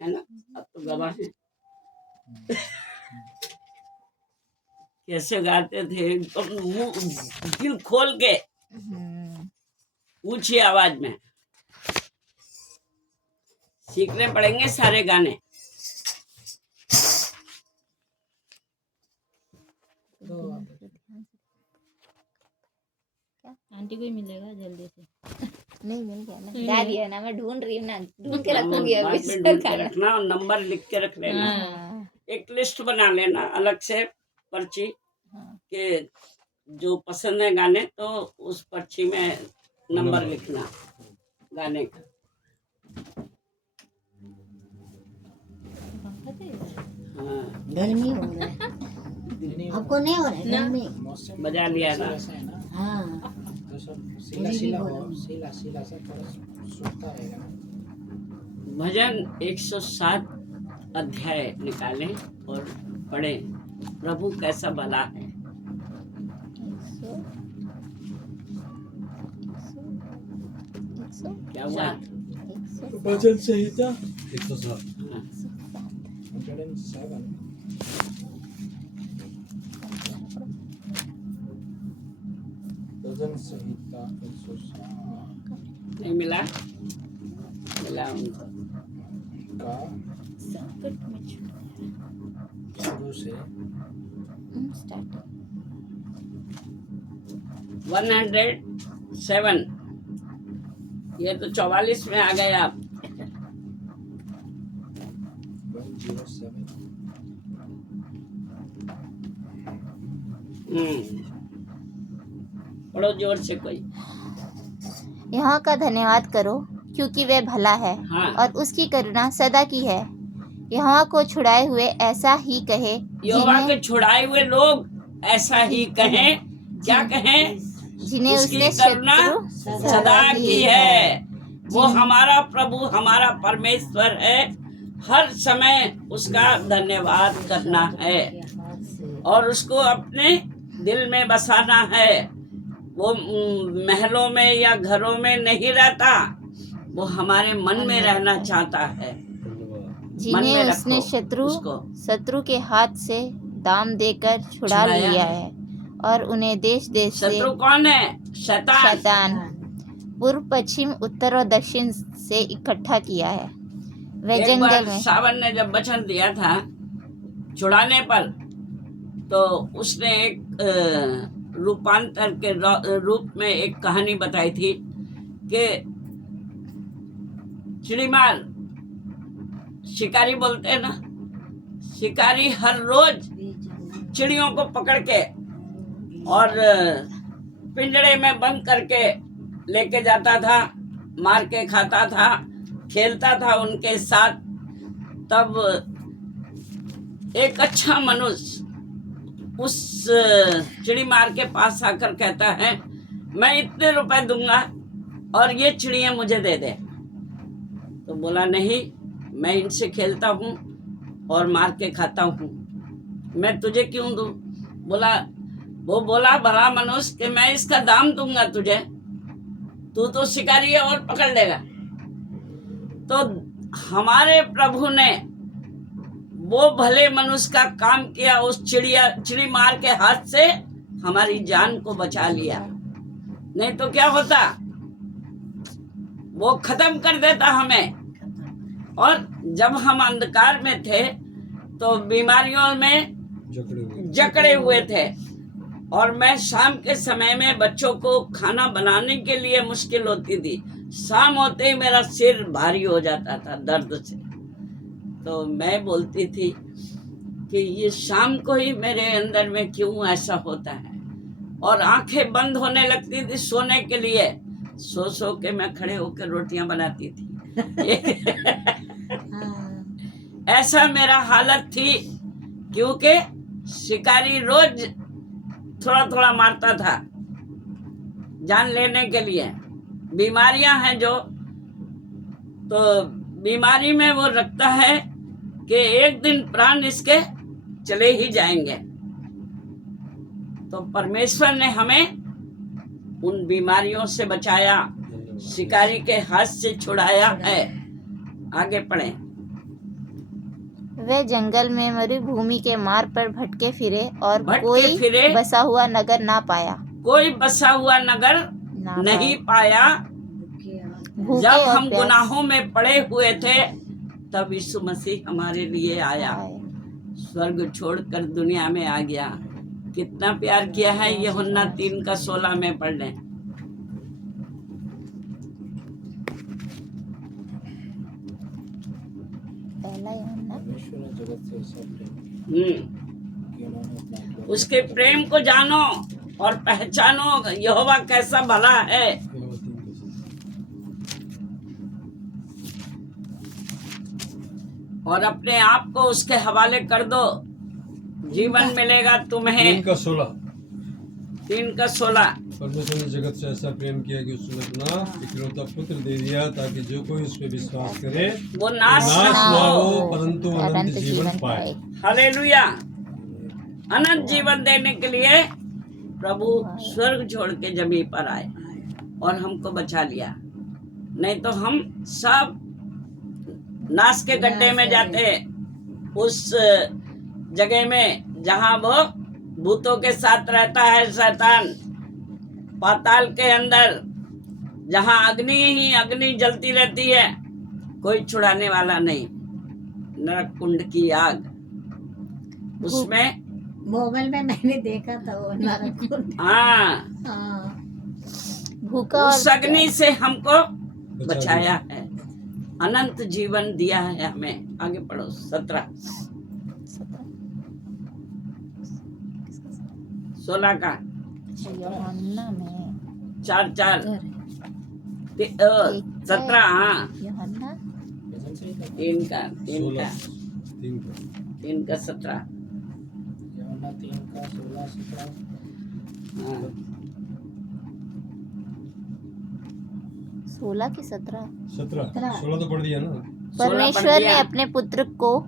है ना। अब तो गवाह है। कैसे गाते थे एकदम मुंह दिल खोल के ऊंची आवाज में। सीखने पड़ेंगे सारे गाने। आंटी को ही मिलेगा जल्दी से। नहीं मिल गया ना, गा दिया ना, मैं ढूंढ रही हूँ ना, ढूंढ के रखूंगी बाद अभी में ढूंढ के रखना और नंबर लिख के रख लेना। हाँ, एक लिस्ट बना लेना अलग से पर्ची के जो पसंद है गाने, तो उस पर्ची में नंबर लिखना गाने का। हाँ, गर्मी हो रहा है, आपको नहीं हो रहा है गर्मी? बजा लिया ना। हाँ, भजन 107 अध्याय निकालें और पढ़ें। प्रभु कैसा भला है। क्या हुआ? भजन संहिता 107 भजन संहिता 107 नहीं मिला? मिला उनको। का शुरू से 107। ये तो 44 में आ गए आप। 107 पढ़ो जोर से कोई। यहाँ का धन्यवाद करो क्योंकि वह भला है हाँ। और उसकी करुणा सदा की है। यहोवा को छुड़ाए हुए ऐसा ही कहे, यहोवा के छुड़ाए हुए लोग ऐसा ही कहें। क्या कहें? जिन्हें उसकी उसने करुणा शत्रु सदा की है। वो हमारा प्रभु, हमारा परमेश्वर है। हर समय उसका धन्यवाद करना है और उसको अपने दिल में बसाना है। वो महलों में या घरों में नहीं रहता, वो हमारे मन में रहना चाहता है। जिन्हें उसने शत्रु के हाथ से दाम देकर छुड़ा लिया है और उन्हें देश देश से। शत्रु कौन है? शैतान। पूर्व पश्चिम उत्तर और दक्षिण से इकट्ठा किया है। वह एक जंगल बार में सावन ने जब वचन दिया था छुड़ाने पर, तो उसने एक रूपांतर के रूप में एक कहानी बताई थी कि चिड़ीमार, शिकारी बोलते हैं ना, शिकारी हर रोज चिड़ियों को पकड़ के और पिंजड़े में बंद करके लेके जाता था, मार के खाता था, खेलता था उनके साथ। तब एक अच्छा मनुष्य उस चिड़ीमार के पास आकर कहता है, मैं इतने रुपए दूंगा और ये चिड़िया मुझे दे दे। तो बोला, नहीं, मैं इनसे खेलता हूँ और मार के खाता हूँ, मैं तुझे क्यों दूं? वो बोला भला मनुष्य कि मैं इसका दाम दूंगा तुझे, तू तो शिकारी है और पकड़ लेगा। तो हमारे प्रभु ने वो भले मनुष्य का काम किया, उस चिड़ी मार के हाथ से हमारी जान को बचा लिया। नहीं तो क्या होता, वो खत्म कर देता हमें। और जब हम अंधकार में थे तो बीमारियों में जकड़े हुए थे, और मैं शाम के समय में बच्चों को खाना बनाने के लिए मुश्किल होती थी। शाम होते ही मेरा सिर भारी हो जाता था दर्द से। तो मैं बोलती थी कि ये शाम को ही मेरे अंदर में क्यों ऐसा होता है, और आंखें बंद होने लगती थी सोने के लिए। सो सो के मैं खड़े होकर रोटियां बनाती थी। ऐसा मेरा हालत थी, क्योंकि शिकारी रोज थोड़ा थोड़ा मारता था जान लेने के लिए। बीमारियां हैं जो, तो बीमारी में वो रखता है कि एक दिन प्राण इसके चले ही जाएंगे। तो परमेश्वर ने हमें उन बीमारियों से बचाया, शिकारी के हाथ से छुड़ाया है। आगे पढ़ें। वे जंगल में मरुभूमि के मार्ग पर भटके फिरे और भटके कोई फिरे। बसा हुआ नगर ना पाया। कोई बसा हुआ नगर ना नहीं पाया। भूखे जब और हम प्यास गुनाहों में पड़े हुए थे तब यीशु मसीह हमारे लिए आया, आए। स्वर्ग छोड़कर दुनिया में आ गया। कितना प्यार किया है, यूहन्ना 3:16 में पढ़ लें। पहला यूहन्ना परमेश्वर ने जगत से ऐसा प्रेम हम्म, कि उन्होंने अपना एकलौता उसके प्रेम को जानो और पहचानो, यहोवा कैसा भला है। और अपने आप को उसके हवाले कर दो, जीवन मिलेगा तुम्हें। 3:16 3:16 परमेश्वर ने जगत से ऐसा प्रेम किया कि उसने अपना इकलौता पुत्र दे दिया ताकि जो कोई उस पर विश्वास करे वो नाश नाश ना ना हो, हो परंतु अनंत जीवन पाए। हालेलुया। अनंत जीवन देने के लिए प्रभु स्वर्ग छोड़ के जमीन पर आए और हमको बचा लिया। नहीं तो हम सब नाश के गड्ढे में जाते, उस जगह में जहां वो भूतों के साथ रहता है शैतान, पाताल के अंदर जहां अग्नि ही अग्नि जलती रहती है, कोई छुड़ाने वाला नहीं। नरक कुंड की आग, उसमें मोबाइल में मैंने देखा था वो नरक। हाँ, हाँ, भूखा और उस अग्नि से हमको बचाया है, अनंत जीवन दिया है हमें। आगे पढ़ो 17 16 का यूहन्ना में 4 17। हाँ, यूहन्ना भजन संहिता 3 का 17। यूहन्ना 3:16-17 हाँ, 16 की 17। 16 तो पढ़ दिया ना। 16 परमेश्वर पढ़ ने दिया। अपने पुत्र को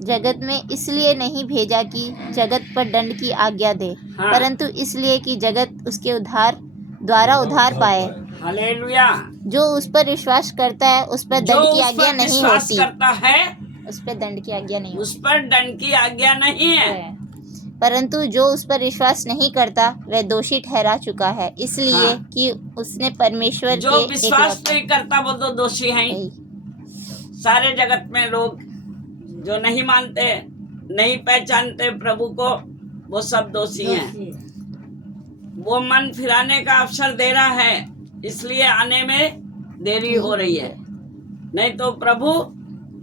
जगत में इसलिए नहीं भेजा कि जगत पर दंड की आज्ञा दे, हाँ। परंतु इसलिए कि जगत उसके द्वारा उद्धार पाए। हालेलुया। जो उस पर विश्वास करता है उस पर जो दंड की उस आज्ञा पर नहीं विश्वास होती। करता है उस पर दंड की आज्ञा नहीं उस पर दंड की आज्ञा नहीं है। होती। परंतु जो उस पर विश्वास नहीं करता वह दोषी ठहरा चुका है, इसलिए हाँ। कि उसने परमेश्वर जो के विश्वास एकलौते- नहीं करता वो तो दोषी है ही। सारे जगत में लोग जो नहीं मानते, नहीं पहचानते प्रभु को, वो सब दोषी हैं। वो मन फिराने का अवसर दे रहा है, इसलिए आने में देरी हो रही है। नहीं तो प्रभु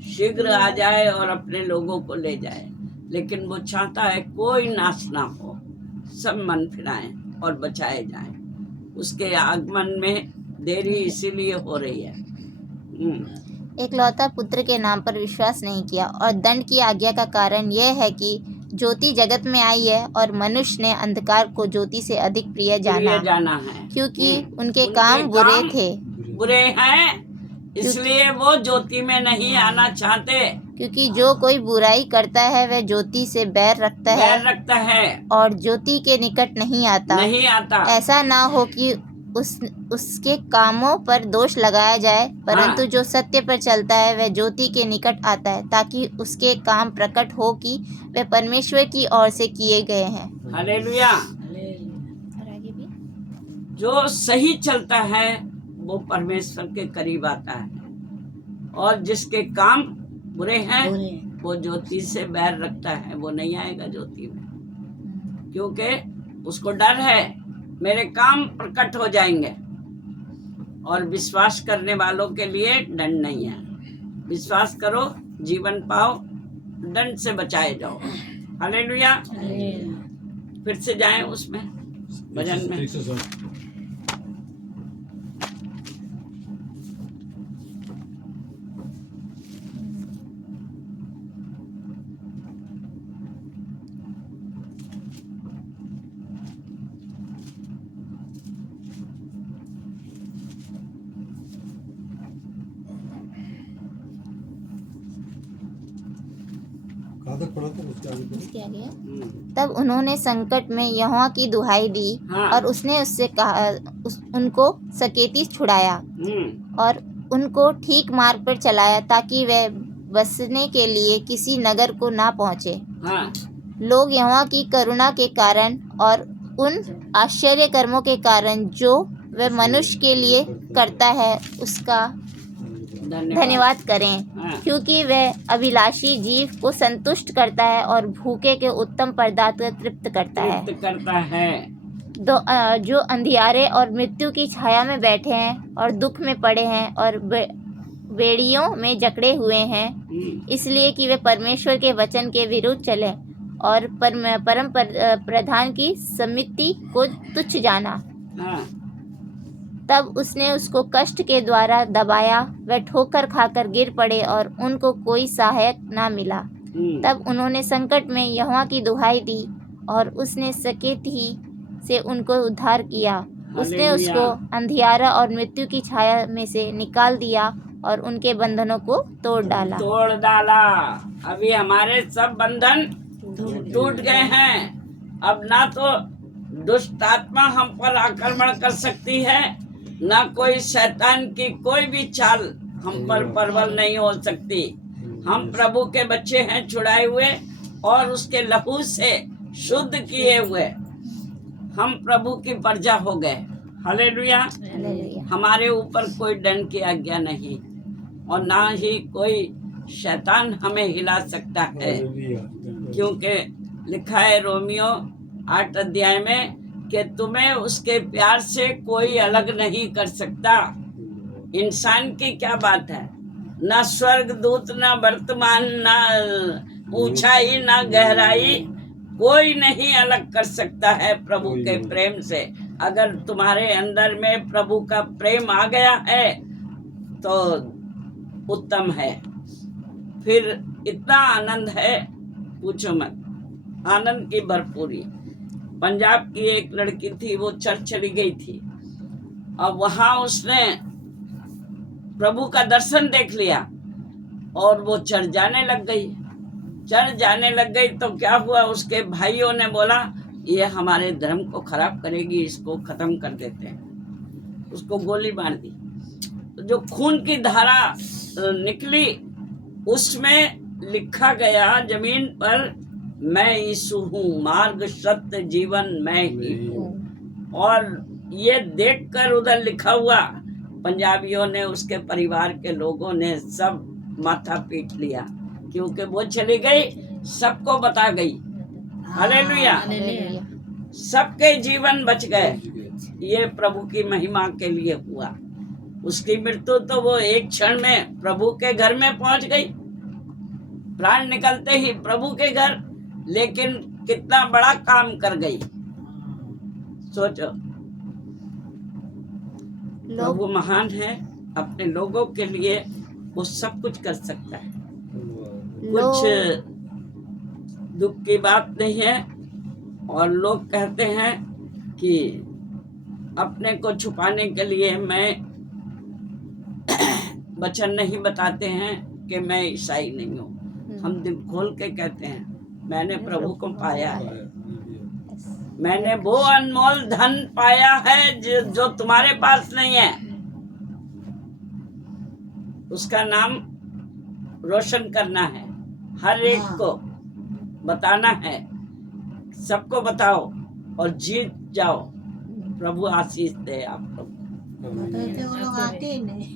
शीघ्र आ जाए और अपने लोगों को ले जाए, लेकिन वो चाहता है कोई नाश ना हो, सब मन फिराएं और बचाए जाएं। उसके आगमन में देरी इसीलिए हो रही है। एकलौता पुत्र के नाम पर विश्वास नहीं किया, और दंड की आज्ञा का कारण यह है कि ज्योति जगत में आई है और मनुष्य ने अंधकार को ज्योति से अधिक प्रिय जाना, है क्योंकि उनके काम बुरे थे। बुरे हैं, इसलिए वो ज्योति में नहीं आना चाहते। क्योंकि जो कोई बुराई करता है वह ज्योति से बैर रखता बैर है रखता है, और ज्योति के निकट नहीं आता। नहीं आता। ऐसा ना हो कि उसके कामों पर दोष लगाया जाए, परंतु हाँ। जो सत्य पर चलता है वह ज्योति के निकट आता है, ताकि उसके काम प्रकट हो कि वे परमेश्वर की ओर से किए गए हैं। हालेलुया। और आगे भी जो सही चलता है वो परमेश्वर के करीब आता है, और जिसके काम बुरे हैं वो ज्योति से बैर रखता है, वो नहीं आएगा ज्योति में, क्योंकि उसको डर है मेरे काम प्रकट हो जाएंगे। और विश्वास करने वालों के लिए दंड नहीं है। विश्वास करो, जीवन पाओ, दंड से बचाए जाओ। हालेलुया। फिर से जाएं उसमें भजन में। 107 कहाँ तक पढ़ा था उसके आगे इसके आगे तब उन्होंने संकट में यहोवा की दुहाई दी, हाँ। और उसने उससे कहा उनको सकेती छुड़ाया और उनको ठीक मार्ग पर चलाया, ताकि वे बसने के लिए किसी नगर को ना पहुँचे। हाँ, लोग यहोवा की करुणा के कारण और उन आश्चर्य कर्मों के कारण जो वह मनुष्य के लिए करता है उसका धन्यवाद करें, हाँ, क्योंकि वह अभिलाषी जीव को संतुष्ट करता है और भूखे के उत्तम पदार्थ को तृप्त करता है। तृप्त करता है। जो अंधियारे और मृत्यु की छाया में बैठे हैं और दुख में पड़े हैं और बेड़ियों में जकड़े हुए हैं, इसलिए कि वे परमेश्वर के वचन के विरुद्ध चले और परम प्रधान की समिति को तुच्छ जाना। हाँ, तब उसने उसको कष्ट के द्वारा दबाया, वह ठोकर खाकर गिर पड़े और उनको कोई सहायक ना मिला। तब उन्होंने संकट में यहोवा की दुहाई दी और उसने सकेत ही से उनको उद्धार किया। उसने उसको अंधियारा और मृत्यु की छाया में से निकाल दिया और उनके बंधनों को तोड़ डाला। अभी हमारे सब बंधन टूट गए हैं। अब ना तो दुष्ट आत्मा हम पर आक्रमण कर सकती है, ना कोई शैतान की कोई भी चाल हम पर प्रबल नहीं हो सकती। हम प्रभु के बच्चे हैं, छुड़ाए हुए और उसके लहू से शुद्ध किए हुए। हम प्रभु की प्रजा हो गए। हालेलुया। हमारे ऊपर कोई दंड की आज्ञा नहीं और ना ही कोई शैतान हमें हिला सकता है, क्योंकि लिखा है रोमियो 8 अध्याय में कि तुम्हें उसके प्यार से कोई अलग नहीं कर सकता। इंसान की क्या बात है, ना स्वर्ग दूत, ना वर्तमान, ना ऊंचाई, ना गहराई, कोई नहीं अलग कर सकता है प्रभु के प्रेम से। अगर तुम्हारे अंदर में प्रभु का प्रेम आ गया है तो उत्तम है। फिर इतना आनंद है, पूछो मत, आनंद की भरपूरी। पंजाब की एक लड़की थी, वो चर्च चली गई थी। अब वहां उसने प्रभु का दर्शन देख लिया और वो चर्च जाने लग गई। चर्च जाने लग गई तो क्या हुआ, उसके भाइयों ने बोला ये हमारे धर्म को खराब करेगी, इसको खत्म कर देते हैं। उसको गोली मार दी। तो जो खून की धारा निकली उसमें लिखा गया जमीन पर, मैं यीशु हूँ, मार्ग सत्य जीवन मैं ही हूँ। और ये देखकर उधर लिखा हुआ, पंजाबियों ने, उसके परिवार के लोगों ने सब माथा पीट लिया, क्योंकि वो चली गई, सबको बता गई। हालेलुया। सबके जीवन बच गए। ये प्रभु की महिमा के लिए हुआ। उसकी मृत्यु तो वो एक क्षण में प्रभु के घर में पहुंच गई, प्राण निकलते ही प्रभु के घर, लेकिन कितना बड़ा काम कर गई, सोचो। प्रभु महान है, अपने लोगों के लिए वो सब कुछ कर सकता है। कुछ दुख की बात नहीं है। और लोग कहते हैं कि अपने को छुपाने के लिए मैं वचन नहीं बताते हैं कि मैं ईसाई नहीं हूँ। हम दिल खोल के कहते हैं मैंने प्रभु को पाया है, मैंने वो अनमोल धन पाया है जो तुम्हारे पास नहीं है। उसका नाम रोशन करना है, हर एक को बताना है, सबको बताओ और जीत जाओ। प्रभु आशीष दे आप लोग। वो लोग आते ही नहीं।